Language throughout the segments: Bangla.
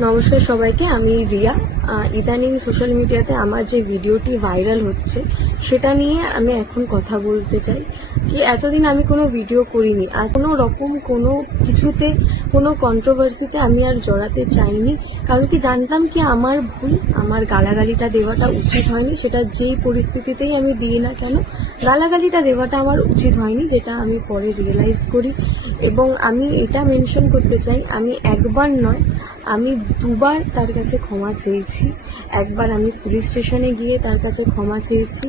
নমস্কার সবাইকে, আমি রিয়া। ইদানিং সোশ্যাল মিডিয়াতে আমার যে ভিডিওটি ভাইরাল হচ্ছে সেটা নিয়ে আমি এখন কথা বলতে চাই। কি এতদিন আমি কোনো ভিডিও করিনি, আর কোনো রকম কোনো কিছুতে কোনো কন্ট্রোভার্সিতে আমি আর জড়াতে চাইনি। কারণ কি জানতাম কি আমার ভুল, আমার গালাগালিটা দেওয়াটা উচিত হয়নি। সেটা যেই পরিস্থিতিতেই আমি দিই না কেন, গালাগালিটা দেওয়াটা আমার উচিত হয়নি, যেটা আমি পরে রিয়েলাইজ করি। এবং আমি এটা মেনশন করতে চাই, আমি একবার নয়, আমি দুবার তার কাছে ক্ষমা চেয়েছি। একবার আমি পুলিশ স্টেশনে গিয়ে তার কাছে ক্ষমা চেয়েছি।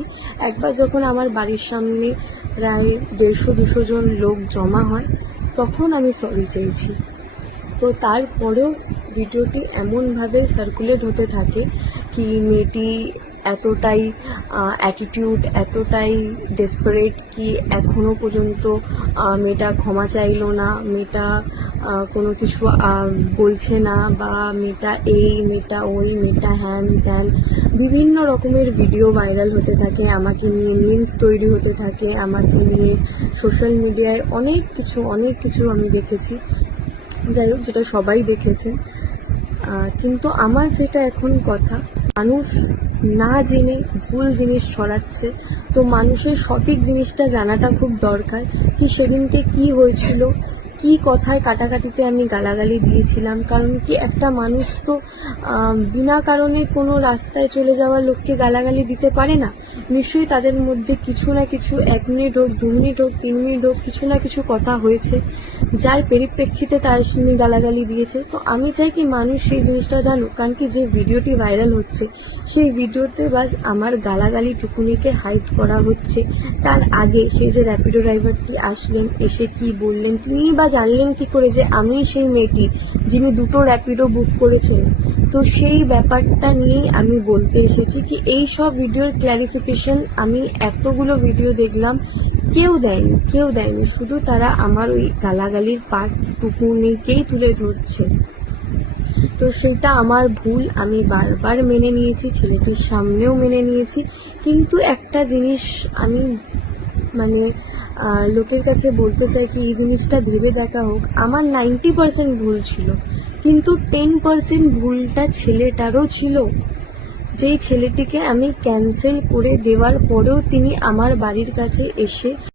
একবার যখন আমার বাড়ির সামনে প্রায় 150-200 জন লোক জমা হয় তখন আমি সরি চেয়েছি। তো তারপরেও ভিডিওটি এমনভাবে সার্কুলেট হতে থাকে কি মেয়েটি এতটাই অ্যাটিটিউড, এতটাই ডেসপারেট কি এখনও পর্যন্ত মেয়েটা ক্ষমা চাইলো না, মেয়েটা কোনো কিছু বলছে না, বা মেয়েটা এই, মেয়েটা ওই, মেয়েটা হ্যান ত্যান, বিভিন্ন রকমের ভিডিও ভাইরাল হতে থাকে, আমাকে নিয়ে মিমস তৈরি হতে থাকে, আমাকে নিয়ে সোশ্যাল মিডিয়ায় অনেক কিছু আমি দেখেছি। যাই হোক, যেটা সবাই দেখেছে। কিন্তু আমার যেটা এখন কথা, মানুষ না জেনে ভুল জিনিস ছড়াচ্ছে, তো মানুষের সঠিক জিনিসটা জানাটা খুব দরকার। কি সেদিনকে কি হয়েছিল, কি কথায় কাটাকাটিতে আমি গালাগালি দিয়েছিলাম। কারণ কি একটা মানুষ তো বিনা কারণে কোনো রাস্তায় চলে যাওয়া লোককে গালাগালি দিতে পারে না। নিশ্চয়ই তাদের মধ্যে কিছু না কিছু, 1 মিনিট হোক, 2 মিনিট হোক, 3 মিনিট হোক, কিছু না কিছু কথা হয়েছে যার পরিপ্রেক্ষিতে তার সঙ্গে গালাগালি দিয়েছে। তো আমি চাই কি মানুষ সেই জিনিসটা জানুক। কারণ কি যে ভিডিওটি ভাইরাল হচ্ছে সেই ভিডিওতে বাস আমার গালাগালি টুকুনিকে হাইড করা হচ্ছে। তার আগে সেই যে র্যাপিডো ড্রাইভারটি আসলেন, এসে কি বললেন, তিনি বা জানলেন কি করে যে আমি সেই মেয়েটি যিনি 2টো র্যাপিডো বুক করেছেন। তো সেই ব্যাপারটা নিয়েই আমি বলতে এসেছি কি এই সব ভিডিওর ক্ল্যারিফিকেশন আমি এতগুলো ভিডিও দেখলাম, কেউ দেয়নি। শুধু তারা আমার ওই গালাগালির পার্টটুকুনিকেই তুলে ধরছে। তো সেটা আমার ভুল, আমি বারবার মেনে নিয়েছি, ছেলেটির সামনেও মেনে নিয়েছি। কিন্তু একটা জিনিস আমি লোকের কাছে বলতে চাই কি এই জিনিসটা ভেবে দেখা হোক, আমার 90% ভুল ছিল, কিন্তু 10% ভুলটা ছেলেটারও ছিল। যেই ছেলেটিকে আমি ক্যান্সেল করে দেওয়ার পরেও তিনি আমার বাড়ির কাছে এসে